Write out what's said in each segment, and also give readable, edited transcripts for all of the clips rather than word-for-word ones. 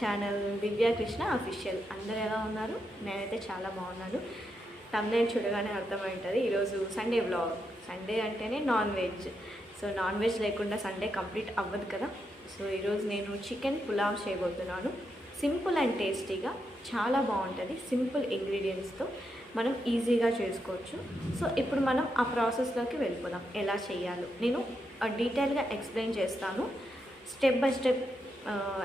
Channel దివ్య Krishna official. అందరూ ఎలా ఉన్నారు? నేనైతే చాలా బాగున్నాను. తమ్నైల్ చూడగానే అర్థమవుతుంది. ఈరోజు సండే వ్లాగ్. సండే అంటేనే non veg. So non veg లేకుండా సండే కంప్లీట్ అవ్వదు కదా. సో ఈరోజు నేను చికెన్ పులావ్ చేయబోతున్నాను. సింపుల్ అండ్ టేస్టీగా చాలా బాగుంటుంది. సింపుల్ ఇంగ్రీడియంట్స్తో మనం ఈజీగా చేసుకోవచ్చు. సో ఇప్పుడు మనం ఆ ప్రాసెస్లోకి వెళ్ళిపోదాం. ఎలా చేయాలో నేను డీటెయిల్గా ఎక్స్ప్లెయిన్ చేస్తాను. స్టెప్ బై స్టెప్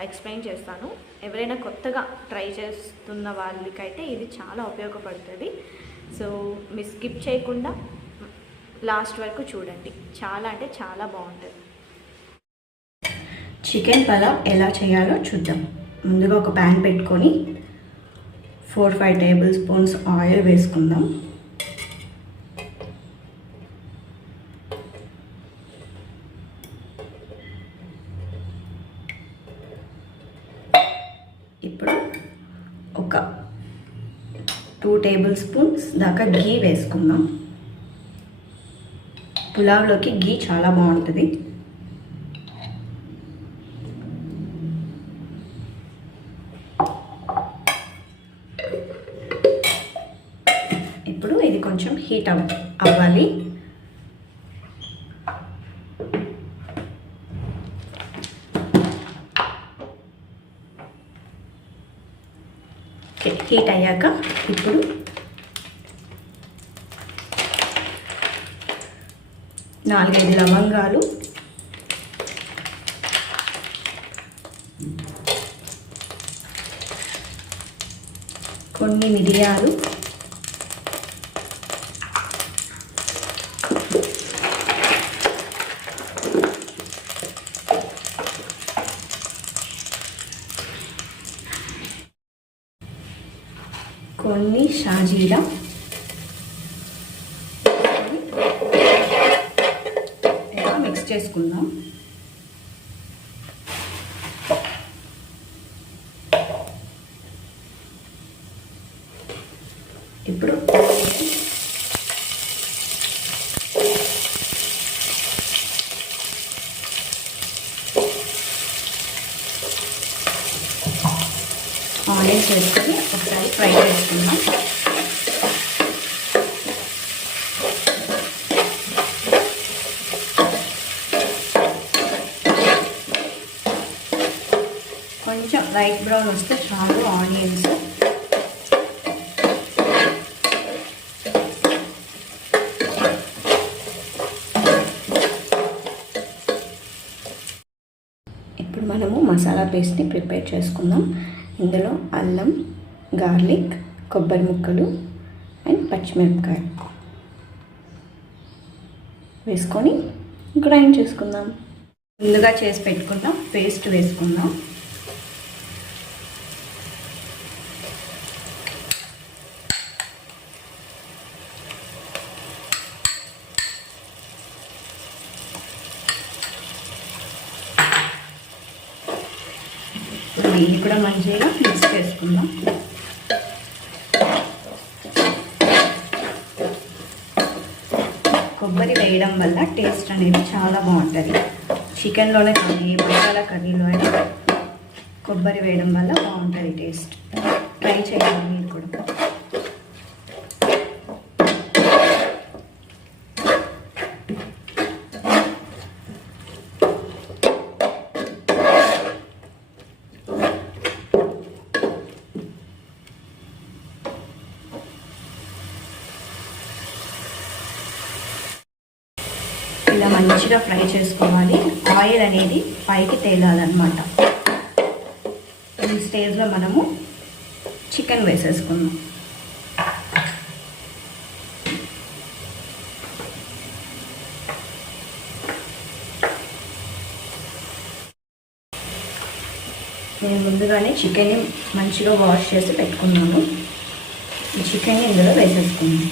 ఎక్స్ప్లెయిన్ చేస్తాను. ఎవరైనా కొత్తగా ట్రై చేస్తున్న వాళ్ళకైతే ఇది చాలా ఉపయోగపడుతుంది. సో మీరు స్కిప్ చేయకుండా లాస్ట్ వరకు చూడండి. చాలా అంటే చాలా బాగుంటుంది. చికెన్ పలావ్ ఎలా చేయాలో చూద్దాం. ముందుగా ఒక ప్యాన్ పెట్టుకొని 4-5 టేబుల్ స్పూన్స్ ఆయిల్ వేసుకుందాం. ఇప్పుడు ఒక 2 టేబుల్ స్పూన్స్ దాకా ఘీ వేసుకుందాం. పులావ్లోకి ఘీ చాలా బాగుంటుంది. ఇప్పుడు ఇది కొంచెం హీట్ అవ్వాలి. హీట్ అయ్యాక ఇప్పుడు నాలుగైదు లవంగాలు, కొన్ని మిరియాలు, కొన్ని షాజీరా, ఇలా మిక్స్ చేసుకుందాం. ఇప్పుడు ఆనియన్స్ వేసుకొని ఒకసారి ఫ్రై చేసుకుందాం. కొంచెం లైట్ బ్రౌన్ వస్తే చాలు ఆనియన్స్. ఇప్పుడు మనము మసాలా పేస్ట్ని ప్రిపేర్ చేసుకుందాం. ఇందులో అల్లం, గార్లిక్, కొబ్బరి ముక్కలు అండ్ పచ్చిమిరపకాయ వేసుకొని గ్రైండ్ చేసుకుందాం. ముందుగా చేసి పెట్టుకుందాం. పేస్ట్ వేసుకుందాం. దీన్ని కూడా మంచిగా మిక్స్ చేసుకుందాం. కొబ్బరి వేయడం వల్ల టేస్ట్ అనేది చాలా బాగుంటుంది. చికెన్లోనే కానీ మసాలా కర్రీలో అయినా కొబ్బరి వేయడం వల్ల బాగుంటుంది టేస్ట్. ట్రై చేయాలి మీరు కూడా. ఇలా మంచిగా ఫ్రై చేసుకోవాలి. ఆయిల్ అనేది పైకి తేలాలన్నమాట. ఈ స్టేజ్లో మనము చికెన్ వేసేసుకుందాం. నేను ముందుగానే చికెన్ని మంచిగా వాష్ చేసి పెట్టుకున్నాను. ఈ చికెన్ని ఇందులో వేసేసుకున్నాను.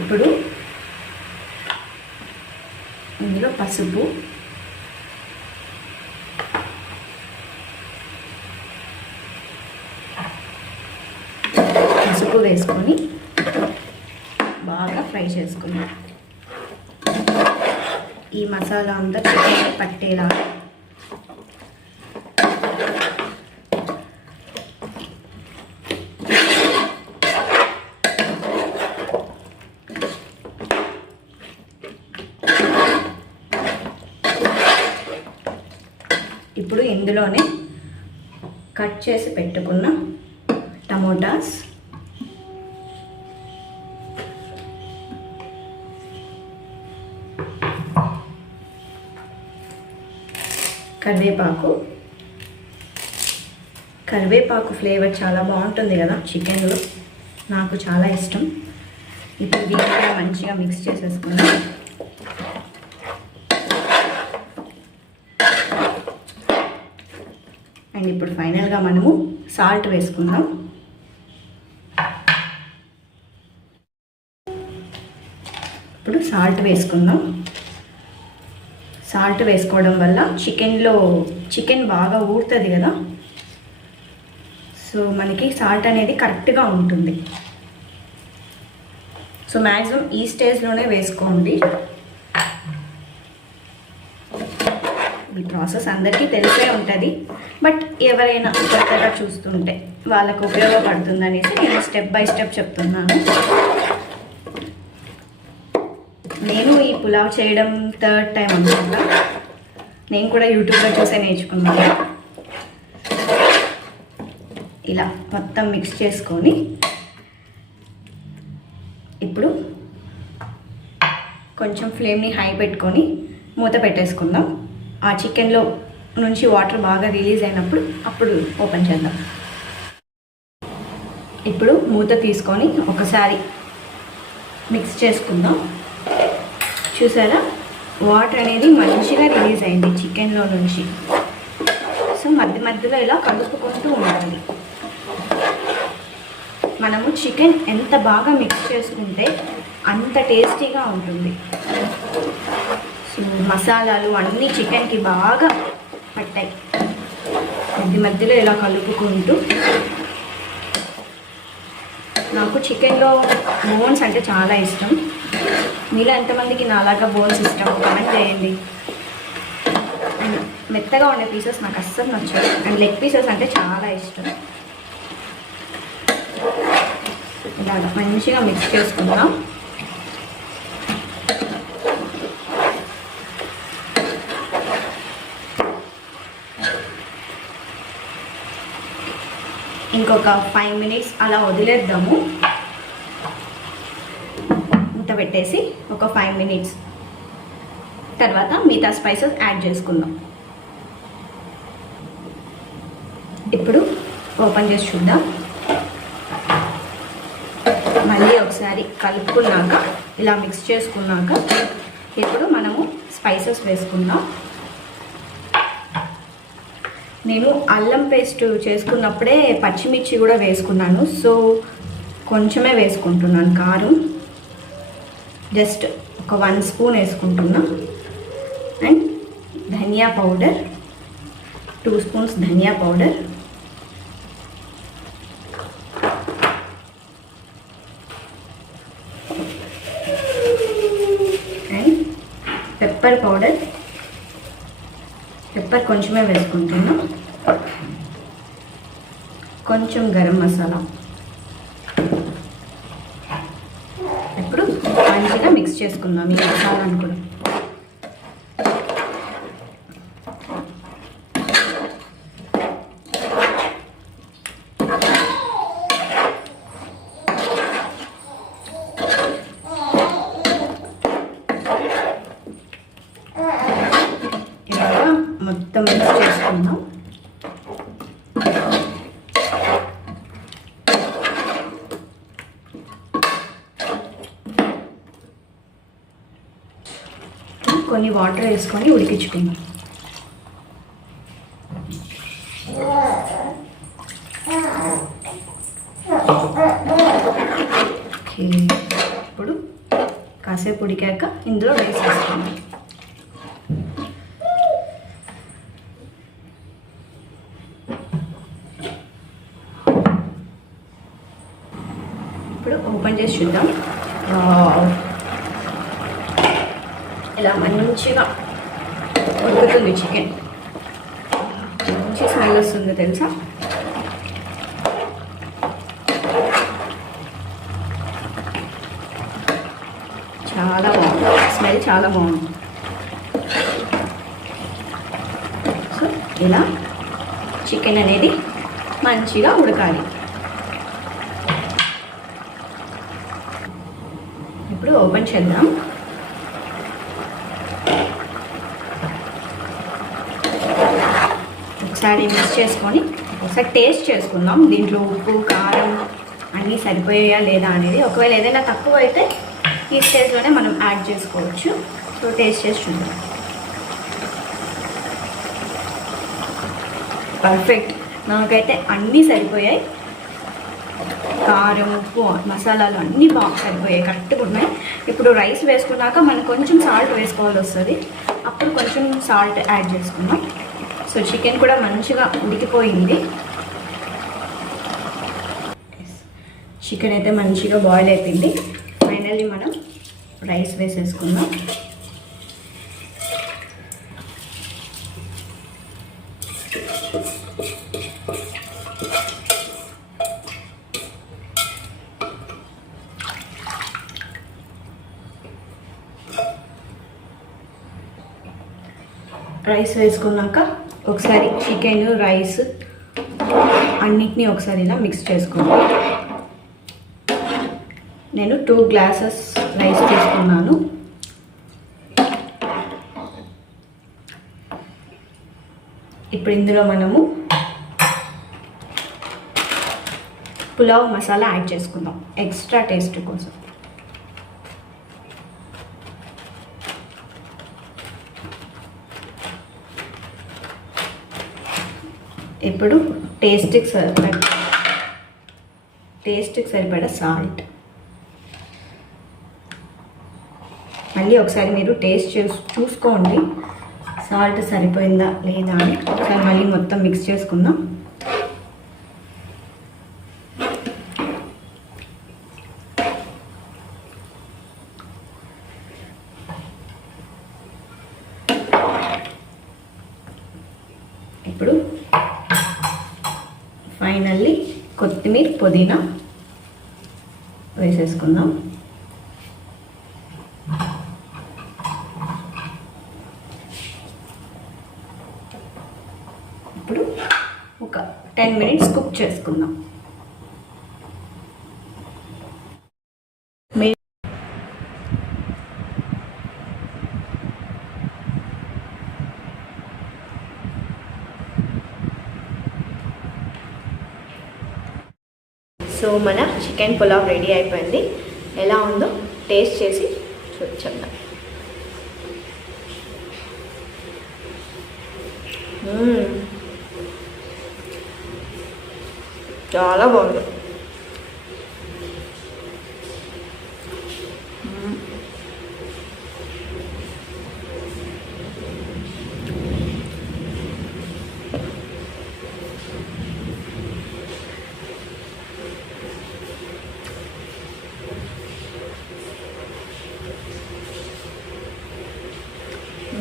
ఇప్పుడు ఇందులో పసుపు, పసుపు వేసుకొని బాగా ఫ్రై చేసుకున్నాం. ఈ మసాలా అంతా చికెన్ పట్టేలా ఇప్పుడు ఇందులోనే కట్ చేసి పెట్టుకున్న టమోటాస్, కరివేపాకు ఫ్లేవర్ చాలా బాగుంటుంది కదా చికెన్లో, నాకు చాలా ఇష్టం. ఇప్పుడు దీన్ని మంచిగా మిక్స్ చేసేసుకుందాం. అండ్ ఇప్పుడు ఫైనల్గా మనము సాల్ట్ వేసుకుందాం. ఇప్పుడు సాల్ట్ వేసుకుందాం. సాల్ట్ వేసుకోవడం వల్ల చికెన్ బాగా ఊరుతుంది కదా, సో మనకి సాల్ట్ అనేది కరెక్ట్గా ఉంటుంది. సో మ్యాక్సిమం ఈ స్టేజ్లోనే వేసుకోండి. ఈ ప్రాసెస్ అందరికీ తెలిసే ఉంటుంది, బట్ ఎవరైనా కొత్తగా చూస్తుంటే వాళ్ళకు ఉపయోగపడుతుంది అనేసి నేను స్టెప్ బై స్టెప్ చెప్తున్నాను. నేను ఈ పులావ్ చేయడం 3rd టైం అనుకుంటా. నేను కూడా యూట్యూబ్లో చూసే నేర్చుకున్నాను. ఇలా మొత్తం మిక్స్ చేసుకొని ఇప్పుడు కొంచెం ఫ్లేమ్ని హై పెట్టుకొని మూత పెట్టేసుకుందాం. ఆ చికెన్లో నుంచి వాటర్ బాగా రిలీజ్ అయినప్పుడు అప్పుడు ఓపెన్ చేద్దాం. ఇప్పుడు మూత తీసుకొని ఒకసారి మిక్స్ చేసుకుందాం. చూసారా, వాటర్ అనేది మంచిగా రిలీజ్ అయింది చికెన్లో నుంచి. సో మధ్యలో ఇలా కలుపుకుంటూ ఉండాలి. మనము చికెన్ ఎంత బాగా మిక్స్ చేసుకుంటే అంత టేస్టీగా ఉంటుంది. సో మసాలాలు అన్నీ చికెన్కి బాగా పట్టాయి. మధ్యలో ఇలా కలుపుకుంటూ, నాకు చికెన్లో బోన్స్ అంటే చాలా ఇష్టం. మీలో ఎంతమందికి నాలాగా బోన్స్ ఇష్టం కామెంట్ చేయండి. అండ్ మెత్తగా ఉండే పీసెస్ నాకు అస్సలు నచ్చదు. అండ్ లెగ్ పీసెస్ అంటే చాలా ఇష్టం. ఇలాగా మంచిగా మిక్స్ చేసుకుందాం. ఇంకొక 5 minutes అలా వదిలేద్దాము. మూత పెట్టేసి ఒక 5 minutes తర్వాత మిగతా స్పైసెస్ యాడ్ చేసుకుందాం. ఇప్పుడు ఓపెన్ చేసి చూద్దాం. మళ్ళీ ఒకసారి కలుపుకున్నాక ఇలా మిక్స్ చేసుకున్నాక ఇప్పుడు మనము స్పైసెస్ వేసుకుందాం. నేను అల్లం పేస్ట్ చేసుకున్నప్పుడే పచ్చిమిర్చి కూడా వేసుకున్నాను. సో కొంచెమే వేసుకుంటున్నాను కారం. జస్ట్ ఒక 1 spoon వేసుకుంటున్నా. అండ్ ధనియా పౌడర్ 2 spoons ధనియా పౌడర్. And pepper powder. పెప్పర్ కొంచెమే వేసుకుంటున్నా. కొంచెం గరం మసాలా. ఇప్పుడు మంచిగా మిక్స్ చేసుకుందాం ఈ మసాలాను కూడా. మొత్తం మిక్స్ చేసుకుందాం. కొన్ని వాటర్ వేసుకొని ఉడికించుకుందాం. ఓకే, ఇప్పుడు కాసేపు ఉడికాక ఇందులో వేసేసుకుందాం. ఓపెన్ చేసి చూద్దాం. ఇలా మంచిగా ఉడుకుతుంది చికెన్. మంచి స్మెల్ వస్తుంది తెలుసా. చాలా బాగుంది, స్మెల్ చాలా బాగుంది. సో ఇలా చికెన్ అనేది మంచిగా ఉడకాలి. ఇప్పుడు ఓపెన్ చేద్దాం. ఒకసారి మిక్స్ చేసుకొని ఒకసారి టేస్ట్ చేసుకుందాం. దీంట్లో ఉప్పు కారం అన్నీ సరిపోయాయా లేదా అనేది. ఒకవేళ ఏదైనా తక్కువ అయితే ఈ స్టేజ్లోనే మనం యాడ్ చేసుకోవచ్చు. సో టేస్ట్ చేసి చూద్దాం. పర్ఫెక్ట్, నాకైతే అన్నీ సరిపోయాయి. కారం ఉప్పు మసాలాలు అన్నీ బాగా సరిపోయాయి, కరెక్ట్గా ఉన్నాయి. ఇప్పుడు రైస్ వేసుకున్నాక మనం కొంచెం సాల్ట్ వేసుకోవాల్సి వస్తుంది. అప్పుడు కొంచెం సాల్ట్ యాడ్ చేసుకుందాం. సో చికెన్ కూడా మంచిగా ఉడికిపోయింది. చికెన్ అయితే మంచిగా బాయిల్ అయిపోయింది. ఫైనల్లీ మనం రైస్ వేసేసుకుందాం. రైస్ వేసుకున్నాక ఒకసారి చికెన్ రైస్ అన్నిటినీ ఒకసారి ఇలా మిక్స్ చేసుకోండి. నేను 2 గ్లాసెస్ రైస్ తీసుకున్నాను. ఇప్పుడు ఇందులో మనము పులావ్ మసాలా యాడ్ చేసుకుందాం ఎక్స్ట్రా టేస్ట్ కోసం. ఇప్పుడు టేస్ట్కి సరిపడా సాల్ట్. మళ్ళీ ఒకసారి మీరు టేస్ట్ చూసుకోండి సాల్ట్ సరిపోయిందా లేదా అని. ఒకసారి మళ్ళీ మొత్తం మిక్స్ చేసుకుందాం. ఇప్పుడు ఫైనల్లీ కొత్తిమీర పుదీనా వేసేసుకుందాం. ఇప్పుడు ఒక 10 మినిట్స్ కుక్ చేసుకుందాం. సో మన చికెన్ పులావ్ రెడీ అయిపోయింది. ఎలా ఉందో టేస్ట్ చేసి చూద్దాం. చాలా బాగుంది.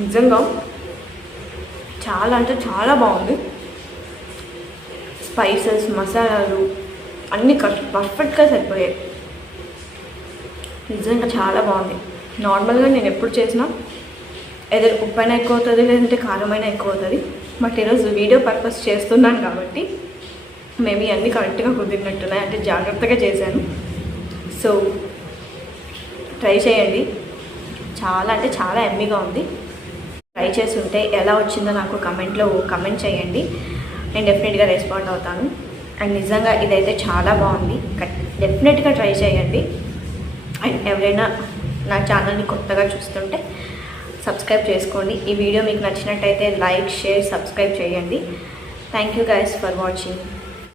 నిజంగా చాలా అంటే చాలా బాగుంది. స్పైసెస్ మసాలాలు అన్నీ పర్ఫెక్ట్గా సరిపోయాయి. నిజంగా చాలా బాగుంది. నార్మల్గా నేను ఎప్పుడు చేసినా ఏదో ఉప్పైనా ఎక్కువ అవుతుంది లేదంటే కారమైనా ఎక్కువ అవుతుంది. బట్ ఈరోజు వీడియో పర్పస్ చేస్తున్నాను కాబట్టి మేబీ అన్నీ కరెక్ట్గా కుదిరినట్టున్నాయి, అంటే జాగ్రత్తగా చేశాను. సో ట్రై చేయండి. చాలా అంటే చాలా ఎమ్మీగా ఉంది. ట్రై చేసి ఉంటే ఎలా వచ్చిందో నాకు కమెంట్లో కమెంట్ చేయండి. నేను డెఫినెట్గా రెస్పాండ్ అవుతాను. అండ్ నిజంగా ఇదైతే చాలా బాగుంది. డెఫినెట్గా ట్రై చేయండి. అండ్ ఎవరైనా నా ఛానల్ని కొత్తగా చూస్తుంటే సబ్స్క్రైబ్ చేసుకోండి. ఈ వీడియో మీకు నచ్చినట్టయితే లైక్ షేర్ సబ్స్క్రైబ్ చేయండి. Thank you guys for watching.